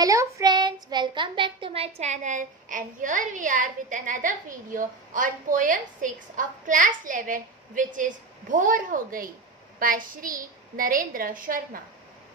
Hello friends, welcome back to my channel and here we are with another video on poem 6 of class 11 which is Bhor Ho Gayi by Shri Narendra Sharma.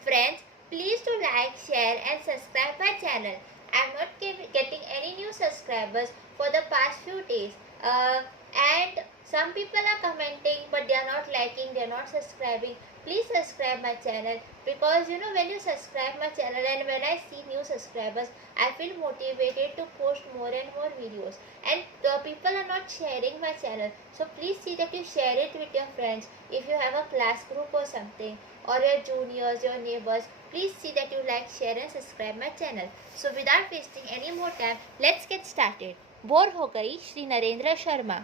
Friends, please do like, share and subscribe my channel. I am not getting any new subscribers for the past few days and some people are commenting but they are not liking, they are not subscribing. Please subscribe my channel because when you subscribe my channel and when I see new subscribers I feel motivated to post more and more videos, and people are not sharing my channel, so please see that you share it with your friends. If you have a class group or something or your juniors, your neighbors, please see that you like, share and subscribe my channel. So without wasting any more time, let's get started. Bore हो गई Shri Narendra Sharma.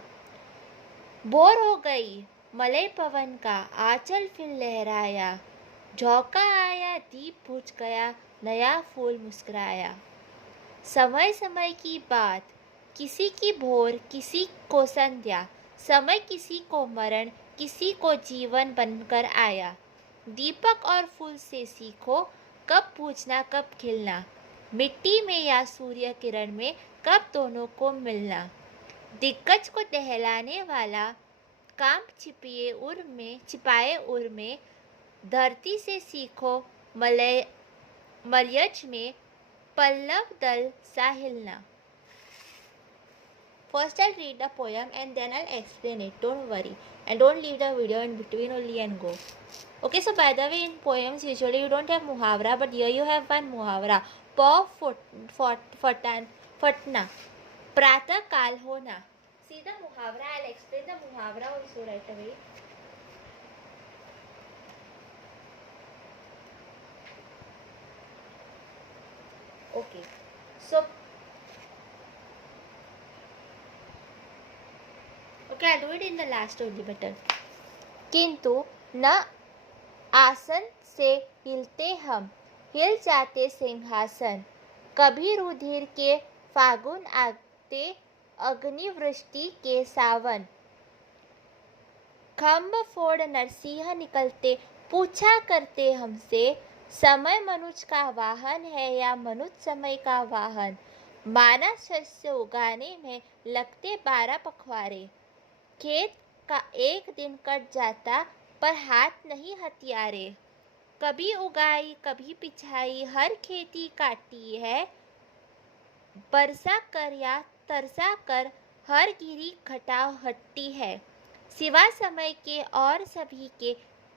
Bore हो गई Malay पवन का आंचल फिर लहराया, झोंका आया दीप बुझ गया नया फूल मुस्कुराया. समय समय की बात, किसी की भोर किसी को संध्या, समय किसी को मरण किसी को जीवन बनकर आया. दीपक और फूल से सीखो कब पूछना कब खिलना, मिट्टी में या सूर्य किरण में कब दोनों को मिलना. दिग्गज को दहलाने वाला काम छिपाए उर में, धरती से सीखो मलयज में पल्लव दल सा हिलना. First I'll read the poem and then I'll explain it. Don't worry and don't leave the video in between only and go. Okay, so by the way, in poems usually you don't have muhavra, but here you have one muhavra. फटना, प्रातः काल होना. See the muhavra, I'll explain the muhavra also right away. Okay, so I'll do it in the last only better. किंतु न आसन से हिलते हम, हिल जाते सिंहासन. कभी रुधिर के फागुन आते, अग्निवृष्टि के सावन. खम्भ फोड़ नरसिंह निकलते, पूछा करते हमसे, समय मनुष्य का वाहन है या मनुष्य समय का वाहन. माना शस्य उगाने में लगते 12 पखवाड़े, खेत का एक दिन कट जाता पर हाथ नहीं हथियारे. कभी उगाई कभी पिछाई हर खेती काटी है, बरसा कर या तरसा कर हर गिरी घटा हटती है. सिवा समय के और सभी के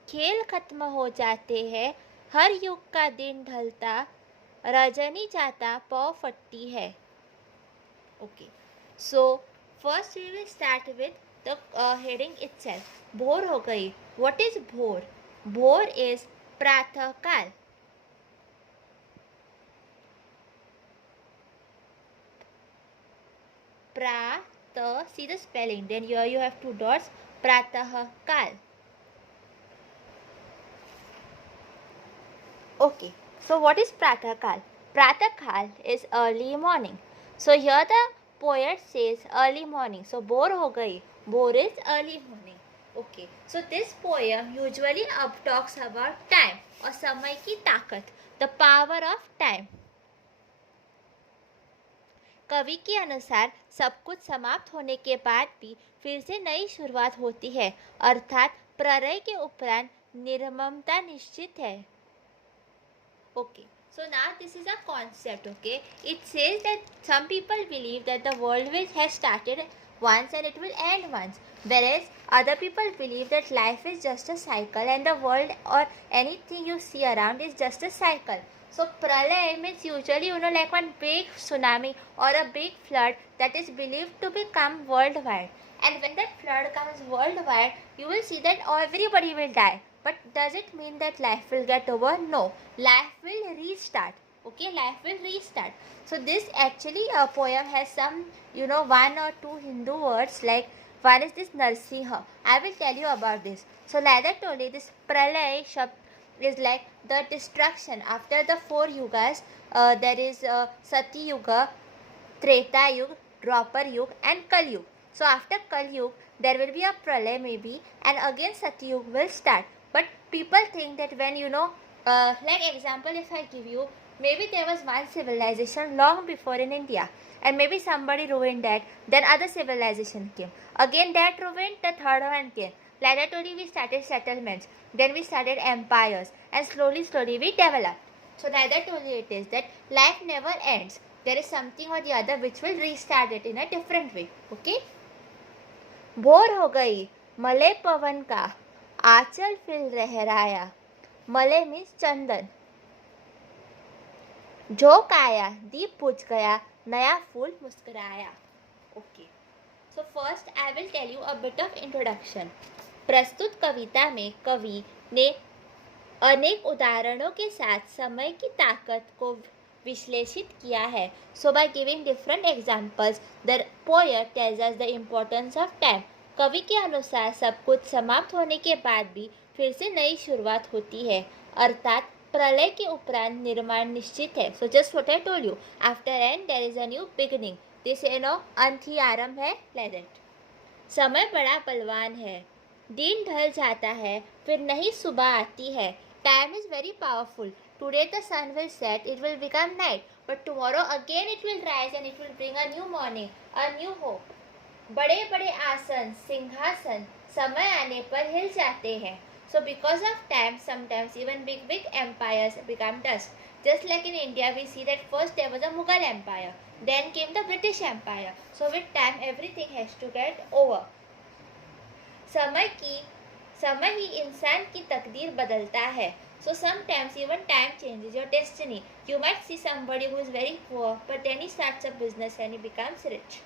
खेल खत्म हो जाते हैं, हर युग का दिन ढलता रजनी जाता पौ फटती है. Okay, so first we will start with the heading itself. भोर हो गई. What is भोर? भोर is प्रातः काल. प्रातः, see the spelling, then here you have 2 dots. प्रातः काल. Okay, so what is प्रातः काल? प्रातः काल is early morning. So here the poet says early morning. So bore हो गई, bore is early morning. Okay, so this poem usually talks about time और समय की ताकत, the power of time. कवि के अनुसार सब कुछ समाप्त होने के बाद भी फिर से नई शुरुआत होती है, अर्थात प्रलय के उपरांत निर्ममता निश्चित है. Okay, so now this is a concept. Okay, it says that some people believe that the world has started once and it will end once, whereas other people believe that life is just a cycle and the world or anything you see around is just a cycle. So pralay means usually like one big tsunami or a big flood that is believed to become worldwide, and when that flood comes worldwide you will see that everybody will die. But does it mean that life will get over? No, life will restart. Okay, life will restart. So this actually a poem has some 1 or 2 Hindu words, like one is this Narsiha. I will tell you about this. So like that only, this Pralay Shabd is like the destruction after the 4 yugas. There is Sati Yuga, Treta Yuga, Dwapar Yuga and Kal Yuga. So after Kal Yuga there will be a Pralay maybe, and again Sati Yuga will start. But people think that when like example, if I give you, maybe there was one civilization long before in India, and maybe somebody ruined that, then other civilization came, again that ruined, the third one came. Like I told you, we started settlements, then we started empires, and slowly we developed. So neither told you it is that life never ends. There is something or the other which will restart it in a different way. Okay. भोर हो गई मले पवन का, आंचल फिर लहराया. मले means चंदन. झोंक आया, दीप बुझ गया, नया फूल मुस्कुराया. Okay, so first I will tell you a bit of introduction. प्रस्तुत कविता में कवि ने अनेक उदाहरणों के साथ समय की ताकत को विश्लेषित किया है. So by giving different examples the poet tells us the importance of time. कवि के अनुसार सब कुछ समाप्त होने के बाद भी फिर से नई शुरुआत होती है, अर्थात प्रलय के उपरांत निर्माण निश्चित है. So just what I told you, after end there is a new beginning. This अंत ही आरंभ है. Like that. समय बड़ा बलवान है, दिन ढल जाता है फिर नई सुबह आती है. Time is very powerful. Today the sun will set, it will become night, but tomorrow again it will rise and it will bring a new morning, a new hope. बड़े बड़े आसन सिंहासन समय आने पर हिल जाते हैं. So because of time, sometimes even big empires become dust. Just like in India, we see that first there was a Mughal empire, then came the British empire. So with time everything has to get over. समय ही इंसान की तकदीर बदलता है. So sometimes even time changes your destiny. You might see somebody who is very poor, but then he starts a business and he becomes rich.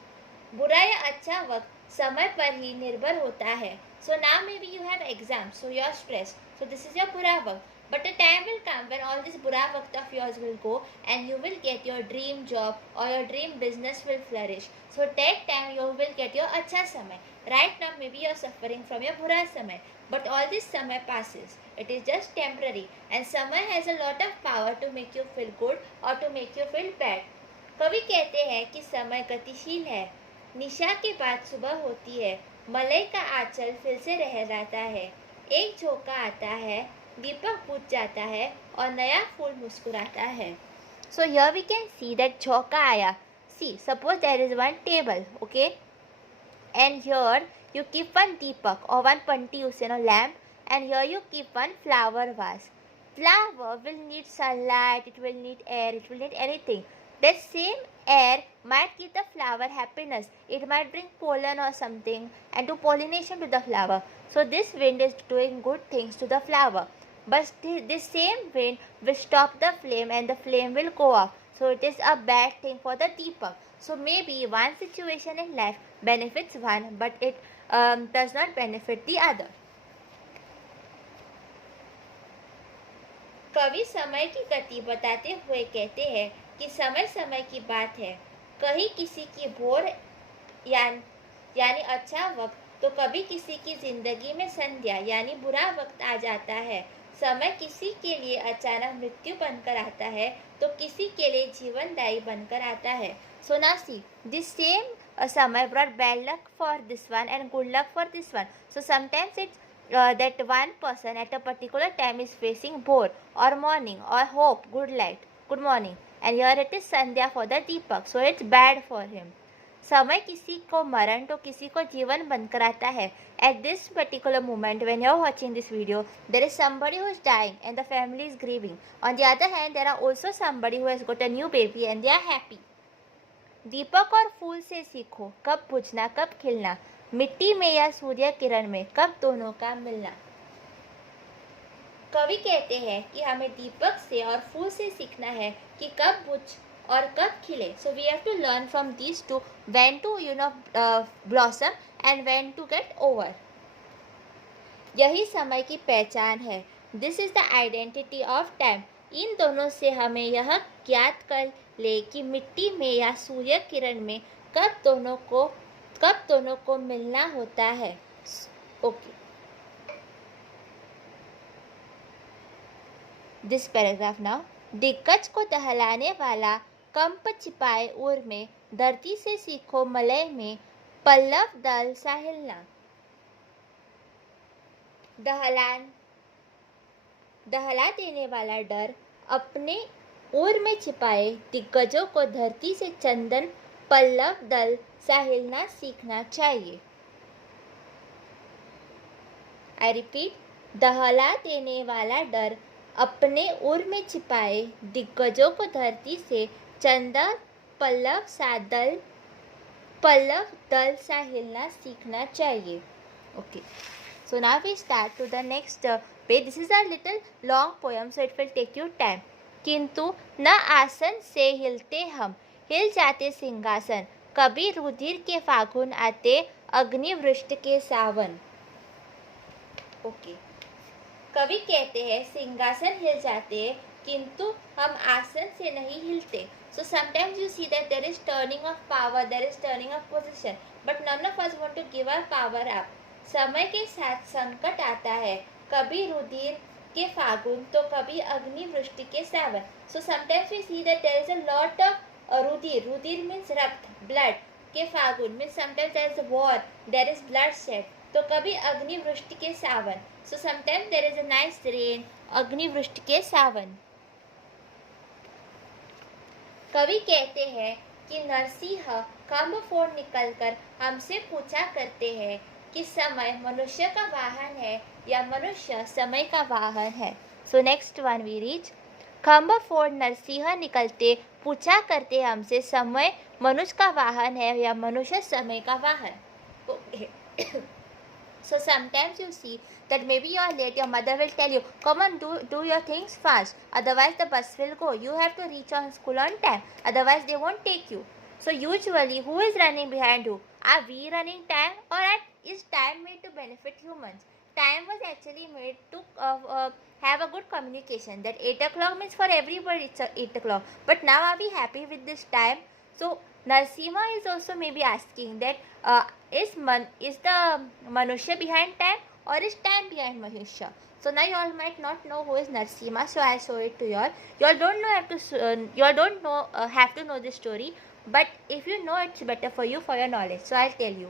बुरा या अच्छा वक्त समय पर ही निर्भर होता है. So now maybe you have exams, so you are stressed. So this is your बुरा वक्त. But a time will come when all this बुरा वक्त of yours will go and you will get your dream job or your dream business will flourish. So that time you will get your अच्छा समय. Right now maybe you are suffering from your बुरा समय. But all this समय passes. It is just temporary. And समय has a lot of power to make you feel good or to make you feel bad. कवि कहते हैं कि समय गतिशील है. निशा के बाद सुबह होती है. मलय का आंचल फिर से लहराता है. एक झोंका आता है, दीपक बुझ जाता है और नया फूल मुस्कुराता है. So here we can see that झोंका आया. See, suppose there is one table, okay? And here you keep one deepak or one panti, you say, lamp, and here you keep one flower vase. Flower will need sunlight, it will need air, it will need anything. That same air might give the flower happiness. It might bring pollen or something and do pollination to the flower. So this wind is doing good things to the flower. But this same wind will stop the flame and the flame will go off. So it is a bad thing for the deepak. So maybe one situation in life benefits one, but it does not benefit the other. कवि समय की गति बताते हुए कहते हैं कि समय समय की बात है. कहीं किसी की भोर यानी अच्छा वक्त, तो कभी किसी की जिंदगी में संध्या यानी बुरा वक्त आ जाता है. समय किसी के लिए अचानक मृत्यु बनकर आता है, तो किसी के लिए जीवनदायी बनकर आता है. So now see, this same समय brought bad luck for this one and good luck for this one. So sometimes it's that one person at a particular time is facing bhor or morning or hope, good light, good morning, and here it is sandhya for the deepak. So it's bad for him. समय किसी को मरण तो किसी को जीवन बनकर आता है. At this particular moment when you are watching this video, there is somebody who is dying and the family is grieving. On the other hand, there are also somebody who has got a new baby and they are happy. दीपक और फूल से सीखो, कब बुझना कब खिलना, मिट्टी में या सूर्य किरण में कब दोनों का मिलना. कवि कहते हैं कि हमें दीपक से और फूल से सीखना है कि कब बुझ और कब खिले. So we have to learn from these two when to blossom and when to get over. यही समय की पहचान है. This is the identity of time. इन दोनों से हमें यह ज्ञात कर ले कि मिट्टी में या सूर्य किरण में कब दोनों को मिलना होता है. Okay. This paragraph now. दिग्गज को दहलाने वाला कंप छिपाए उर में, धरती से सीखो मलय में, पल्लव दल सा हिलना. दहला देने वाला डर अपने ओर में छिपाए दिग्गजों को धरती से चंदन पल्लव दल सा हिलना सीखना चाहिए। आई रिपीट, दहला देने वाला डर अपने उर में छिपाए दिग्गजों को धरती से चंदन पल्लव दल सा हिलना सीखना चाहिए। Okay, so now we start to the next page. This is a little long poem, so it will take you time. किंतु न आसन से हिलते हम, हिल जाते सिंहासन, कभी रुधिर के फागुन आते, अग्निवृष्टि के सावन। ओके, कवि कहते हैं सिंहासन हिल जाते हैं किंतु हम आसन से नहीं हिलते। So sometimes you see that there is turning of power, there is turning of position, but none of us want to give our power up. समय के साथ संकट आता है, कभी रुधिर के फागुन तो कभी अग्निवृष्टि के सावन। So sometimes we see that there is a lot of रुधिर means रक्त, blood, के फागुन means sometimes there is a war, there is bloodshed, तो कभी अग्निवृष्टि के सावन। So sometimes there is a nice rain, अग्निवृष्टि के सावन। कवि कहते हैं कि नरसिंह खम्भ फोड़ निकलकर हमसे पूछा करते हैं कि समय मनुष्य का वाहन है या मनुष्य समय का वाहन है। So next one we reach, खम्भ फोड़ नरसिंह निकलते पूछा करते हमसे समय मनुष्य का वाहन है या मनुष्य समय का वाहन। So sometimes you see that maybe you are late, your mother will tell you, come on, do your things fast, otherwise the bus will go. You have to reach on school on time, otherwise they won't take you. So usually, who is running behind who? Are we running time, or is time made to benefit humans? Time was actually made to have a good communication. That 8 o'clock means for everybody it's 8 o'clock. But now are we happy with this time? So Narasimha is also maybe asking that is the Manushya behind time, or is time behind Manushya? So now you all might not know who is Narasimha, so I show it to you all. You all don't know have to know this story, but if you know, it's better for you, for your knowledge. So I'll tell you.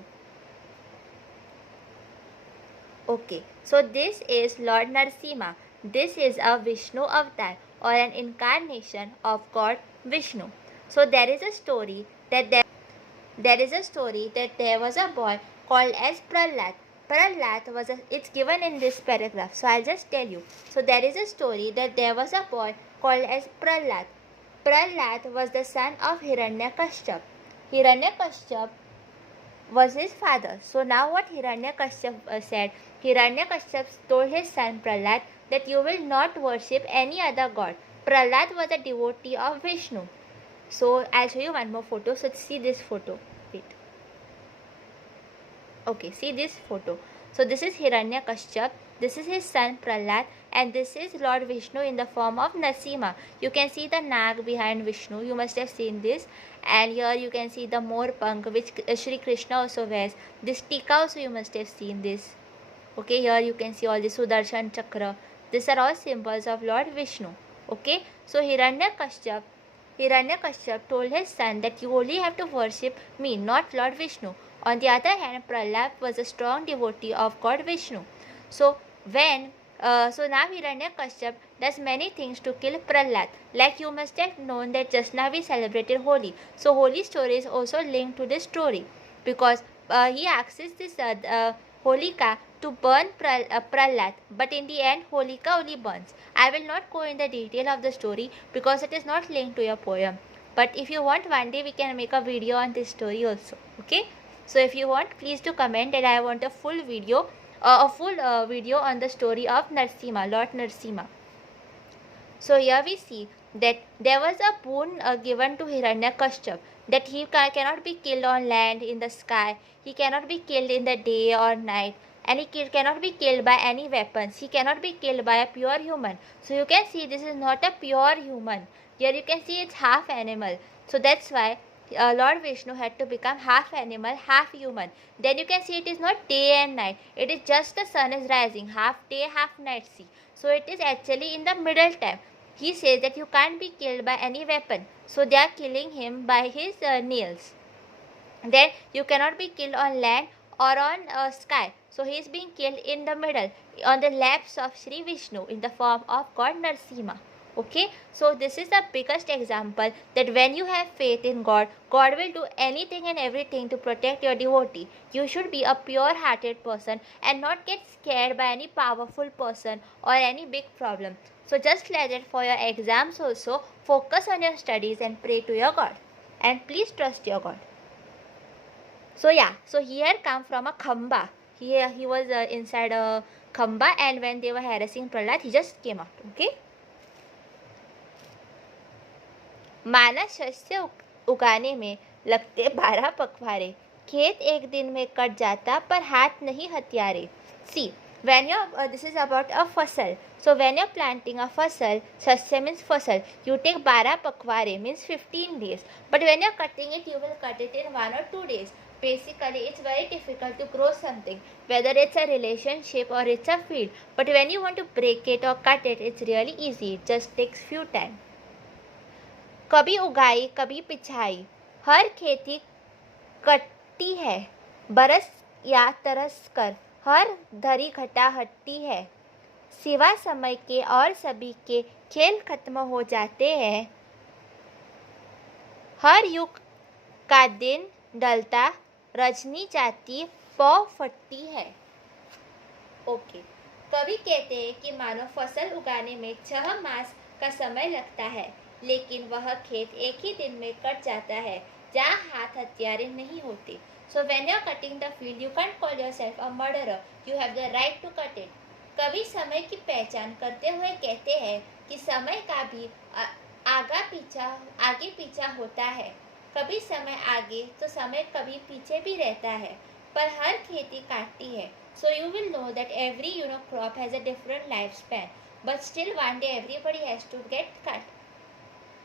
Okay, so this is Lord Narasimha. This is a Vishnu avatar, or an incarnation of God Vishnu. So there is a story that there was a boy called as Prahlad. Prahlad was it's given in this paragraph. So I'll just tell you. So there is a story that there was a boy called as Prahlad. Prahlad was the son of Hiranyakashyap. Hiranyakashyap was his father. So now what Hiranyakashyap said, Hiranyakashyap told his son Prahlad that you will not worship any other god. Prahlad was a devotee of Vishnu. So I'll show you one more photo. So see this photo. Wait. Okay, see this photo. So this is Hiranyakashyap. This is his son Prahlad, and this is Lord Vishnu in the form of Narasimha. You can see the nag behind Vishnu. You must have seen this. And here you can see the more punk which Shri Krishna also wears. This tika also you must have seen this. Okay, here you can see all the Sudarshan Chakra. These are all symbols of Lord Vishnu. Okay, so Hiranyakashyap told his son that you only have to worship me, not Lord Vishnu. On the other hand, Prahlad was a strong devotee of God Vishnu. So now Hiranyakashyap does many things to kill Prahlad. Like you must have known that just now we celebrated Holi. So Holi story is also linked to this story, because he asks this Holika to burn Prahlad, but in the end Holika only burns. I will not go in the detail of the story because it is not linked to your poem. But if you want, one day we can make a video on this story also. Okay. So if you want, please do comment that I want a full video on the story of Narasimha, Lord Narasimha. So here we see that there was a boon given to Hiranyakashyap, that he cannot be killed on land, in the sky. He cannot be killed in the day or night. And he cannot be killed by any weapons. He cannot be killed by a pure human. So you can see this is not a pure human. Here you can see it's half animal. So that's why Lord Vishnu had to become half animal, half human. Then you can see it is not day and night. It is just the sun is rising, half day, half night. See. So it is actually in the middle time. He says that you can't be killed by any weapon. So they are killing him by his nails. Then you cannot be killed on land or on sky. So he is being killed in the middle on the laps of Sri Vishnu in the form of God Narsimha. Okay, so this is the biggest example that when you have faith in God, God will do anything and everything to protect your devotee. You should be a pure-hearted person and not get scared by any powerful person or any big problem. So just like that for your exams also, focus on your studies and pray to your God. And please trust your God. So yeah, so he had come from a khamba. He was inside a khamba, and when they were harassing Prahlad, he just came out. Okay. माना शस्य उगाने में लगते 12 पखवारे, खेत एक दिन में cut जाता पर हाथ नहीं हथियारे. See, when you're this is about a fasal. So when you're planting a fasal, shasya means fasal, you take 12 पखवारे means 15 days. But when you're cutting it, you will cut it in 1 or 2 days. Basically, it's very difficult to grow something, whether it's a relationship or it's a field. But when you want to break it or cut it, it's really easy. It just takes few time. कभी उगाई कभी पिछाई, हर खेती कटती है, बरस या तरस कर हर धरी घटा हटती है, सिवा समय के और सभी के खेल खत्म हो जाते हैं, हर युग का दिन ढलता रजनी जाती पौ फटती है. ओके, कवि कहते हैं कि मानो फसल उगाने में 6 मास का समय लगता है, लेकिन वह खेत एक ही दिन में कट जाता है जहाँ हाथ हथियारे नहीं होते. So when you are cutting the field, you can't call yourself a murderer. You have the right to cut it. कवि समय की पहचान करते हुए कहते हैं कि समय का भी आगे पीछा होता है. कभी समय आगे तो समय कभी पीछे भी रहता है, पर हर खेती काटती है. So you will know that every crop has a different lifespan, but still one day everybody has to get cut.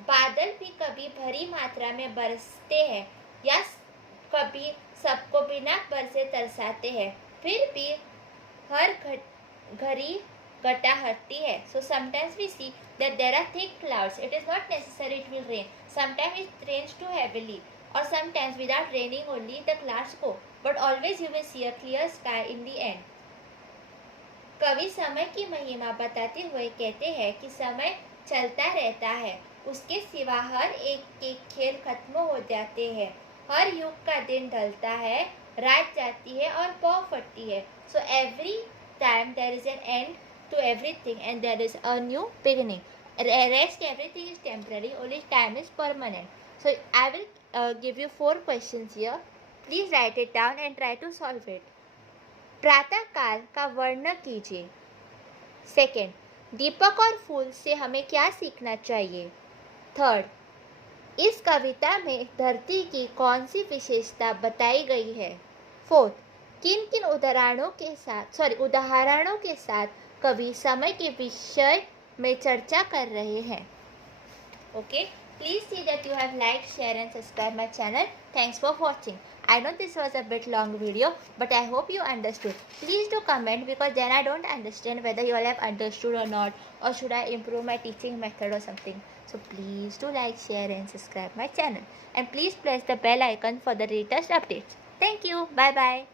बादल भी कभी भरी मात्रा में बरसते हैं या कभी सबको बिना बरसे तरसाते हैं, फिर भी हर घड़ी घटा हटती है. So sometimes we see that there are thick clouds. It is not necessary it will rain. Sometimes it rains too heavily, or sometimes without raining only the clouds go. But always you will see a clear sky in the end. कवि समय की महिमा बताते हुए कहते हैं कि समय चलता रहता है, उसके सिवा हर एक के खेल खत्म हो जाते हैं, हर युग का दिन ढलता है, रात जाती है और पौ फटती है. So every time there is an end to everything and there is a new beginning. Rest everything is temporary, only time is permanent. So I will give you 4 questions here. Please write it down and try to solve it. प्रातः काल का वर्णन कीजिए. Second, दीपक और फूल से हमें क्या सीखना चाहिए. थर्ड, इस कविता में धरती की कौन सी विशेषता बताई गई है. फोर्थ, किन किन उदाहरणों के साथ कवि समय के विषय में चर्चा कर रहे हैं. Okay, please see that you have liked, share and subscribe my channel. Thanks for watching. I know this was a bit long video, but I hope you understood. Please do comment, because then I don't understand whether you all have understood or not, or should I improve my teaching method or something. So please do like, share and subscribe my channel. And please press the bell icon for the latest updates. Thank you. Bye bye.